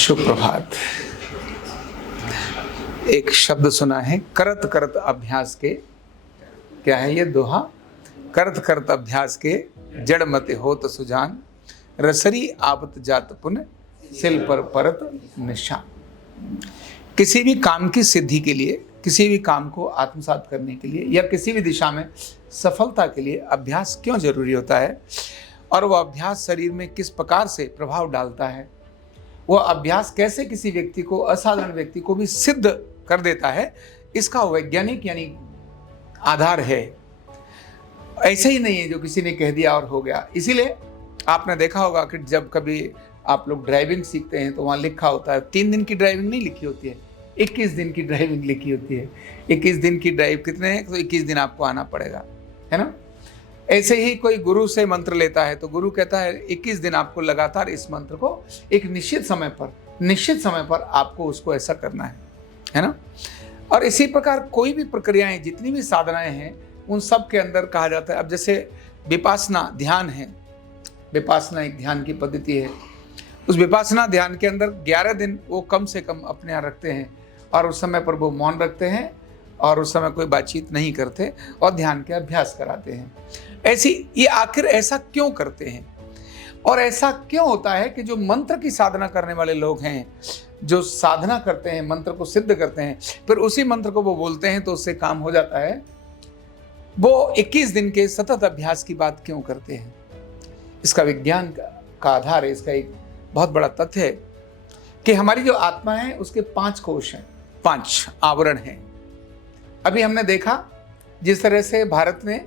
सुप्रभात। एक शब्द सुना है, करत करत अभ्यास के, क्या है ये दोहा? करत करत अभ्यास के जड़ मते होत सुजान, रसरी आबत जात पुन सिल पर परत निशान। किसी भी काम की सिद्धि के लिए, किसी भी काम को आत्मसात करने के लिए या किसी भी दिशा में सफलता के लिए अभ्यास क्यों जरूरी होता है और वह अभ्यास शरीर में किस प्रकार से प्रभाव डालता है, वह अभ्यास कैसे किसी व्यक्ति को, असाधारण व्यक्ति को भी सिद्ध कर देता है, इसका वैज्ञानिक यानी आधार है। ऐसे ही नहीं है जो किसी ने कह दिया और हो गया। इसीलिए आपने देखा होगा कि जब कभी आप लोग ड्राइविंग सीखते हैं तो वहाँ लिखा होता है 3 दिन की ड्राइविंग नहीं लिखी होती है, 21 दिन की ड्राइविंग लिखी होती है। 21 दिन की ड्राइव कितने हैं तो 21 दिन आपको आना पड़ेगा, है ना। ऐसे ही कोई गुरु से मंत्र लेता है तो गुरु कहता है 21 दिन आपको लगातार इस मंत्र को एक निश्चित समय पर आपको उसको ऐसा करना है ना। और इसी प्रकार कोई भी प्रक्रियाएं, जितनी भी साधनाएं हैं, उन सब के अंदर कहा जाता है। अब जैसे विपासना ध्यान है, विपासना एक ध्यान की पद्धति है। उस विपासना ध्यान के अंदर 11 दिन वो कम से कम अपने यहाँ रखते हैं और उस समय पर वो मौन रखते हैं और उस समय कोई बातचीत नहीं करते और ध्यान के अभ्यास कराते हैं। ऐसी ये आखिर ऐसा क्यों करते हैं और ऐसा क्यों होता है कि जो मंत्र की साधना करने वाले लोग हैं, जो साधना करते हैं, मंत्र को सिद्ध करते हैं, फिर उसी मंत्र को वो बोलते हैं तो उससे काम हो जाता है, वो 21 दिन के सतत अभ्यास की बात क्यों करते हैं? इसका विज्ञान का आधार है। इसका एक बहुत बड़ा तथ्य है कि हमारी जो आत्मा है उसके 5 कोश हैं, 5 आवरण हैं। अभी हमने देखा जिस तरह से भारत ने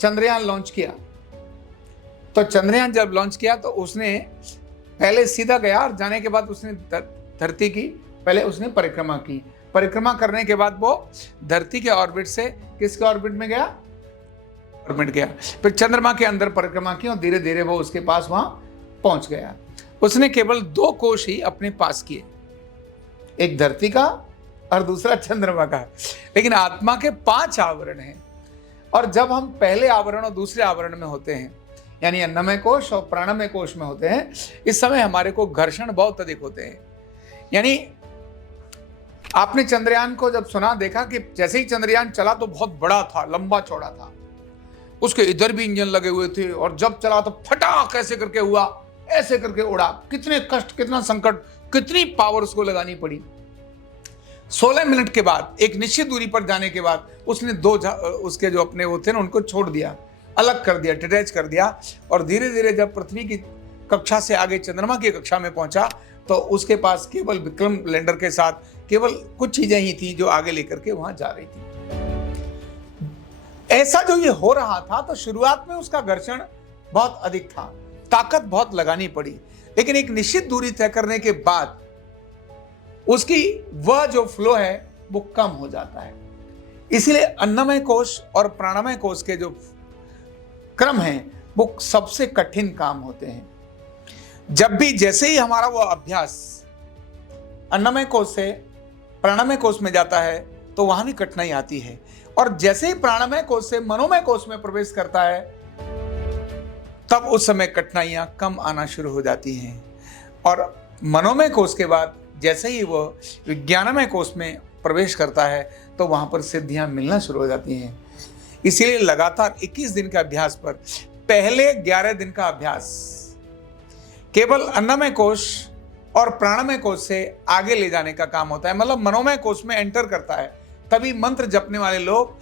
चंद्रयान लॉन्च किया, तो चंद्रयान जब लॉन्च किया तो उसने पहले सीधा गया और जाने के बाद उसने धरती की पहले उसने परिक्रमा की। परिक्रमा करने के बाद वो धरती के ऑर्बिट से किसके ऑर्बिट में गया? ऑर्बिट गया। फिर चंद्रमा के अंदर परिक्रमा की और धीरे धीरे वो उसके पास वहां पहुंच गया। उसने केवल 2 कोश ही अपने पास किए, एक धरती का और दूसरा चंद्रमा का। लेकिन आत्मा के 5 आवरण हैं और जब हम पहले आवरण और दूसरे आवरण में होते हैं, यानी अन्नमय कोश और प्राणमय कोश में होते हैं, इस समय हमारे को घर्षण बहुत अधिक होते हैं। यानी आपने चंद्रयान को जब सुना, देखा कि जैसे ही चंद्रयान चला तो बहुत बड़ा था, लंबा चौड़ा था, उसके इधर भी इंजन लगे हुए थे और जब चला तो फटाक ऐसे करके हुआ, ऐसे करके उड़ा। कितने कष्ट, कितना संकट, कितनी पावर उसको लगानी पड़ी। 16 मिनट के बाद, एक निश्चित दूरी पर जाने के बाद उसने 2 उसके जो अपने वो थे ना उनको छोड़ दिया, अलग कर दिया, डिटैच कर दिया और धीरे धीरे जब पृथ्वी की कक्षा से आगे चंद्रमा की कक्षा में पहुंचा तो उसके पास केवल विक्रम लैंडर के साथ केवल कुछ चीजें ही थी जो आगे लेकर के वहां जा रही थी। ऐसा जो ये हो रहा था तो शुरुआत में उसका घर्षण बहुत अधिक था, ताकत बहुत लगानी पड़ी, लेकिन एक निश्चित दूरी तय करने के बाद उसकी वह जो फ्लो है वो कम हो जाता है। इसलिए अन्नमय कोश और प्राणमय कोश के जो क्रम हैं वो सबसे कठिन काम होते हैं। जब भी जैसे ही हमारा वो अभ्यास अन्नमय कोश से प्राणमय कोश में जाता है तो वहां भी कठिनाई आती है और जैसे ही प्राणमय कोश से मनोमय कोश में प्रवेश करता है तब उस समय कठिनाइयां कम आना शुरू हो जाती हैं और मनोमय कोश के बाद जैसे ही वो विज्ञानमय कोश में प्रवेश करता है तो वहां पर सिद्धियां मिलना शुरू हो जाती हैं। इसीलिए लगातार 21 दिन के अभ्यास पर पहले 11 दिन का अभ्यास केवल अन्नमय कोश और प्राणमय कोश से आगे ले जाने का काम होता है, मतलब मनोमय कोश में एंटर करता है। तभी मंत्र जपने वाले लोग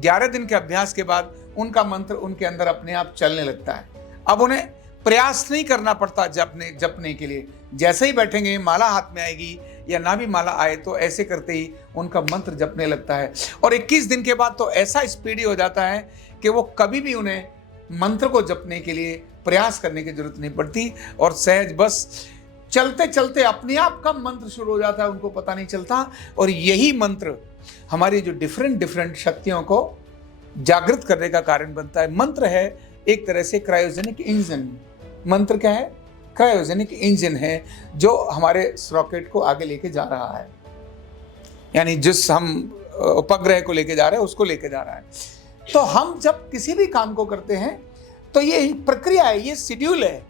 11 दिन के अभ्यास के बाद उनका मंत्र उनके अंदर अपने आप चलने लगता है। अब उन्हें प्रयास नहीं करना पड़ता जपने के लिए। जैसे ही बैठेंगे, माला हाथ में आएगी या ना भी माला आए तो ऐसे करते ही उनका मंत्र जपने लगता है और 21 दिन के बाद तो ऐसा स्पीडी हो जाता है कि वो कभी भी उन्हें मंत्र को जपने के लिए प्रयास करने की जरूरत नहीं पड़ती और सहज बस चलते चलते अपने आप कब मंत्र शुरू हो जाता है उनको पता नहीं चलता। और यही मंत्र हमारी जो डिफरेंट शक्तियों को जागृत करने का कारण बनता है। मंत्र है एक तरह से क्रायोजेनिक इंजन। मंत्र क्या है? क्रायोजेनिक इंजन है जो हमारे रॉकेट को आगे लेके जा रहा है, यानी जिस हम उपग्रह को लेके जा रहे हैं उसको लेके जा रहा है। तो हम जब किसी भी काम को करते हैं तो ये प्रक्रिया है, ये शेड्यूल है।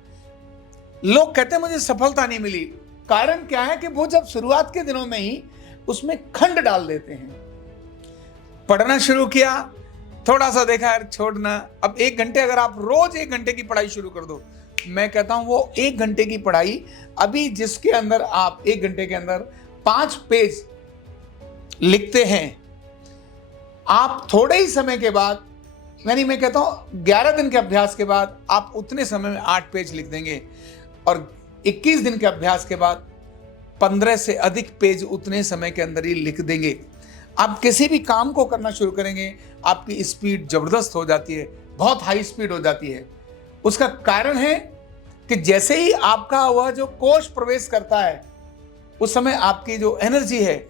लोग कहते हैं मुझे सफलता नहीं मिली, कारण क्या है कि वो जब शुरुआत के दिनों में ही उसमें खंड डाल देते हैं। पढ़ना शुरू किया, थोड़ा सा देखा यार छोड़ना, अब 1 घंटे अगर आप रोज 1 घंटे की पढ़ाई शुरू कर दो, मैं कहता हूं वो 1 घंटे की पढ़ाई अभी जिसके अंदर आप 1 घंटे के अंदर 5 पेज लिखते हैं, आप थोड़े ही समय के बाद, यानी मैं कहता हूं 11 दिन के अभ्यास के बाद आप उतने समय में 8 पेज लिख देंगे, और 21 दिन के अभ्यास के बाद 15 से अधिक पेज उतने समय के अंदर ही लिख देंगे। आप किसी भी काम को करना शुरू करेंगे, आपकी स्पीड जबरदस्त हो जाती है, बहुत हाई स्पीड हो जाती है। उसका कारण है कि जैसे ही आपका वह जो कोश प्रवेश करता है, उस समय आपकी जो एनर्जी है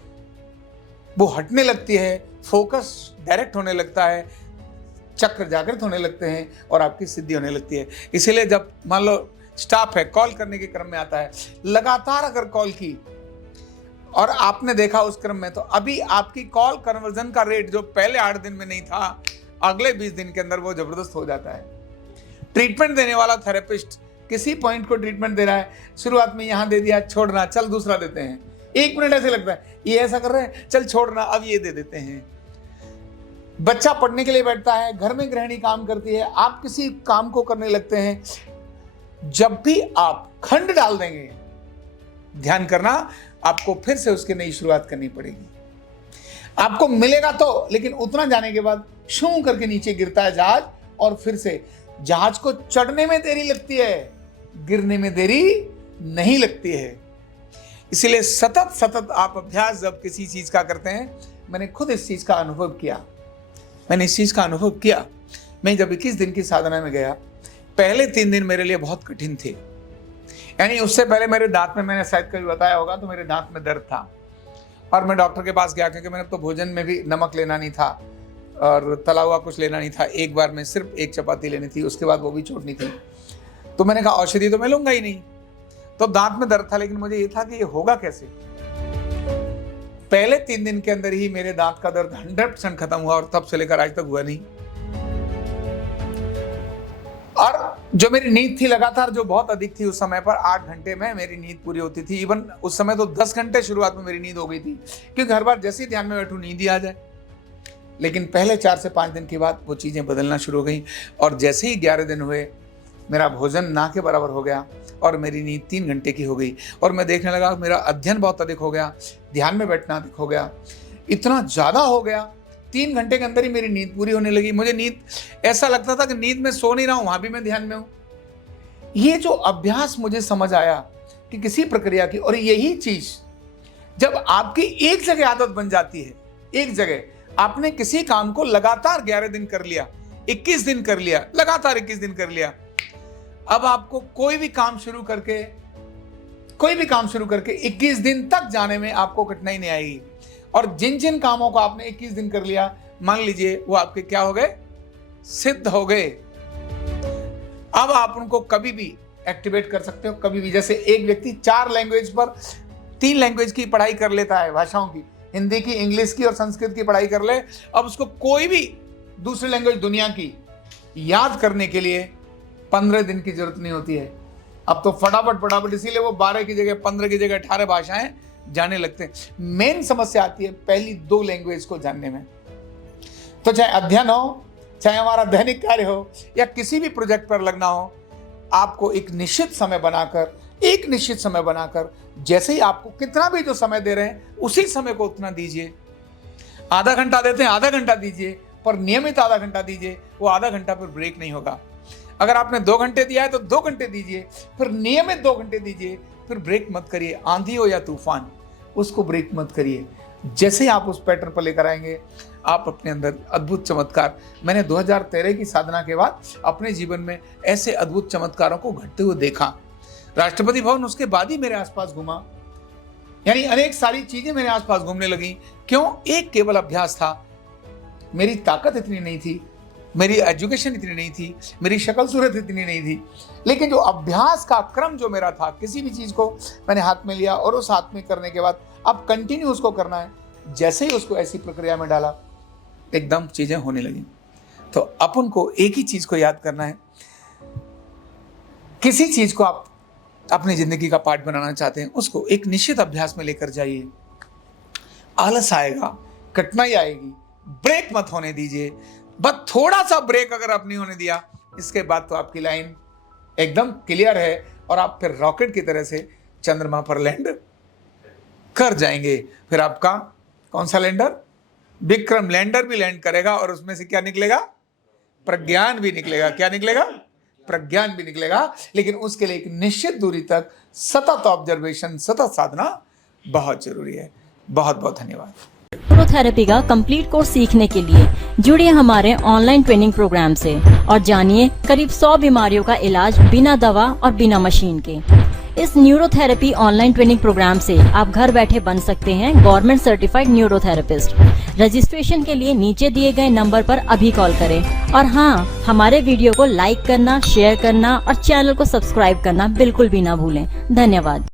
वो हटने लगती है, फोकस डायरेक्ट होने लगता है, चक्र जागृत होने लगते हैं और आपकी सिद्धि होने लगती है। इसीलिए जब मान लो स्टाफ है, कॉल करने के क्रम में आता है, लगातार अगर कॉल की और आपने देखा उस क्रम में, तो अभी आपकी कॉल कन्वर्जन का रेट जो पहले 8 दिन में नहीं था, अगले 20 दिन के अंदर वो जबरदस्त हो जाता है। ट्रीटमेंट देने वाला थेरेपिस्ट किसी पॉइंट को ट्रीटमेंट दे रहा है, शुरुआत में यहां दे दिया, छोड़ना, चल दूसरा देते हैं। 1 मिनट ऐसे लगता है, ये ऐसा कर रहे हैं, चल छोड़ना, अब ये दे देते हैं। बच्चा पढ़ने के लिए बैठता है, घर में गृहिणी काम करती है, आप किसी काम को करने लगते हैं, जब भी आप खंड डाल देंगे, ध्यान करना, आपको फिर से उसकी नई शुरुआत करनी पड़ेगी। आपको मिलेगा तो, लेकिन उतना जाने के बाद शू करके नीचे गिरता है जहाज, और फिर से जहाज को चढ़ने में देरी लगती है, गिरने में देरी नहीं लगती है। इसीलिए सतत सतत आप अभ्यास जब किसी चीज का करते हैं, मैंने खुद इस चीज का अनुभव किया, मैं जब 21 दिन की साधना में गया, पहले 3 दिन मेरे लिए बहुत कठिन थे। यानी उससे पहले मेरे दांत में, मैंने शायद कभी बताया होगा, तो मेरे दांत में दर्द था और मैं डॉक्टर के पास गया, क्योंकि मैंने तो भोजन में भी नमक लेना नहीं था और तला हुआ कुछ लेना नहीं था। एक बार में सिर्फ 1 चपाती लेनी थी, उसके बाद वो भी छोड़नी थी। तो मैंने कहा औषधि तो मैं लूंगा ही नहीं, तो दांत में दर्द था, लेकिन मुझे ये था कि ये होगा कैसे। पहले 3 दिन के अंदर ही मेरे दांत का दर्द 100% खत्म हुआ और तब से लेकर आज तक हुआ नहीं। और जो मेरी नींद थी लगातार, जो बहुत अधिक थी, उस समय पर 8 घंटे में मेरी नींद पूरी होती थी। इवन उस समय तो 10 घंटे शुरुआत में मेरी नींद हो गई थी, क्योंकि हर बार जैसे ही ध्यान में बैठूं नींद ही आ जाए। लेकिन पहले 4 से 5 दिन के बाद वो चीज़ें बदलना शुरू हो गई, और जैसे ही 11 दिन हुए, मेरा भोजन ना के बराबर हो गया और मेरी नींद 3 घंटे की हो गई, और मैं देखने लगा मेरा अध्ययन बहुत अधिक हो गया, ध्यान में बैठना अधिक हो गया, इतना ज़्यादा हो गया, 3 घंटे के अंदर ही मेरी नींद पूरी होने लगी। मुझे नींद, ऐसा लगता था कि नींद में सो नहीं रहा हूँ, वहाँ भी मैं ध्यान में हूँ। ये जो अभ्यास मुझे समझ आया कि किसी प्रक्रिया की, और यही चीज़ जब आपकी एक जगह आदत बन जाती है, एक जगह आपने किसी काम को लगातार 11 दिन कर लिया, 21 दिन कर लिया, लगातार 21 दिन कर लिया, अब आपको कोई भी काम शुरू करके 21 दिन तक जाने में आपको कठिनाई नहीं आएगी। और जिन जिन कामों को आपने 21 दिन कर लिया, मान लीजिए वो आपके क्या हो गए, सिद्ध हो गए। अब आप उनको कभी भी एक्टिवेट कर सकते हो, कभी भी। जैसे एक व्यक्ति 4 लैंग्वेज पर 3 लैंग्वेज की पढ़ाई कर लेता है, भाषाओं की, हिंदी की, इंग्लिश की और संस्कृत की पढ़ाई कर ले, अब उसको कोई भी दूसरी लैंग्वेज दुनिया की याद करने के लिए 15 दिन की जरूरत नहीं होती है। अब तो फटाफट, इसीलिए वो 12 की जगह 15 की जगह 18 भाषाएं जाने लगते हैं। मेन समस्या आती है पहली 2 लैंग्वेज को जानने में। तो चाहे अध्ययन हो, चाहे हमारा दैनिक कार्य हो, या किसी भी प्रोजेक्ट पर लगना हो, आपको एक निश्चित समय बनाकर जैसे ही आपको कितना भी जो समय दे रहे हैं, उसी समय को उतना दीजिए। आधा घंटा देते हैं, आधा घंटा दीजिए, पर नियमित आधा घंटा दीजिए। वो आधा घंटा पर ब्रेक नहीं होगा। अगर आपने 2 घंटे दिया है तो 2 घंटे दीजिए, फिर नियमित 2 घंटे दीजिए, फिर ब्रेक मत करिए। आंधी हो या तूफान, उसको ब्रेक मत करिए। जैसे आप उस पैटर्न पर लेकर आएंगे, आप अपने अंदर अद्भुत चमत्कार। मैंने 2013 की साधना के बाद अपने जीवन में ऐसे अद्भुत चमत्कारों को घटते हुए देखा। राष्ट्रपति भवन उसके बाद ही मेरे आसपास घूमा, यानी अनेक सारी चीजें मेरे आसपास घूमने लगी। क्यों? एक केवल अभ्यास था। मेरी ताकत इतनी नहीं थी, मेरी एजुकेशन इतनी नहीं थी, मेरी शक्ल सूरत इतनी नहीं थी, लेकिन जो अभ्यास का क्रम जो मेरा था, किसी भी चीज को मैंने हाथ में लिया और उस हाथ में करने के बाद अब कंटिन्यू उसको करना है। जैसे ही उसको ऐसी प्रक्रिया में डाला, एकदम चीजें होने लगी। तो अपन को एक ही चीज को याद करना है, किसी चीज को आप अपनी जिंदगी का पार्ट बनाना चाहते हैं उसको एक निश्चित अभ्यास में लेकर जाइए। आलस आएगा, कठिनाई आएगी, ब्रेक मत होने दीजिए। बस थोड़ा सा ब्रेक अगर आप नहीं होने दिया, इसके बाद तो आपकी लाइन एकदम क्लियर है और आप फिर रॉकेट की तरह से चंद्रमा पर लैंड कर जाएंगे। फिर आपका कौन सा लैंडर? विक्रम लैंडर भी लैंड करेगा और उसमें से क्या निकलेगा? प्रज्ञान भी निकलेगा। क्या निकलेगा? प्रज्ञान भी निकलेगा। लेकिन उसके लिए एक निश्चित दूरी तक सतत ऑब्जर्वेशन, सतत साधना बहुत जरूरी है। बहुत बहुत धन्यवाद। न्यूरोथेरेपी का कंप्लीट कोर्स सीखने के लिए जुड़िए हमारे ऑनलाइन ट्रेनिंग प्रोग्राम से और जानिए करीब 100 बीमारियों का इलाज बिना दवा और बिना मशीन के। इस न्यूरोथेरेपी ऑनलाइन ट्रेनिंग प्रोग्राम से आप घर बैठे बन सकते हैं गवर्नमेंट सर्टिफाइड न्यूरोथेरेपिस्ट। रजिस्ट्रेशन के लिए नीचे दिए गए नंबर पर अभी कॉल करें और हाँ, हमारे वीडियो को लाइक करना, शेयर करना और चैनल को सब्सक्राइब करना बिल्कुल भी ना भूलें। धन्यवाद।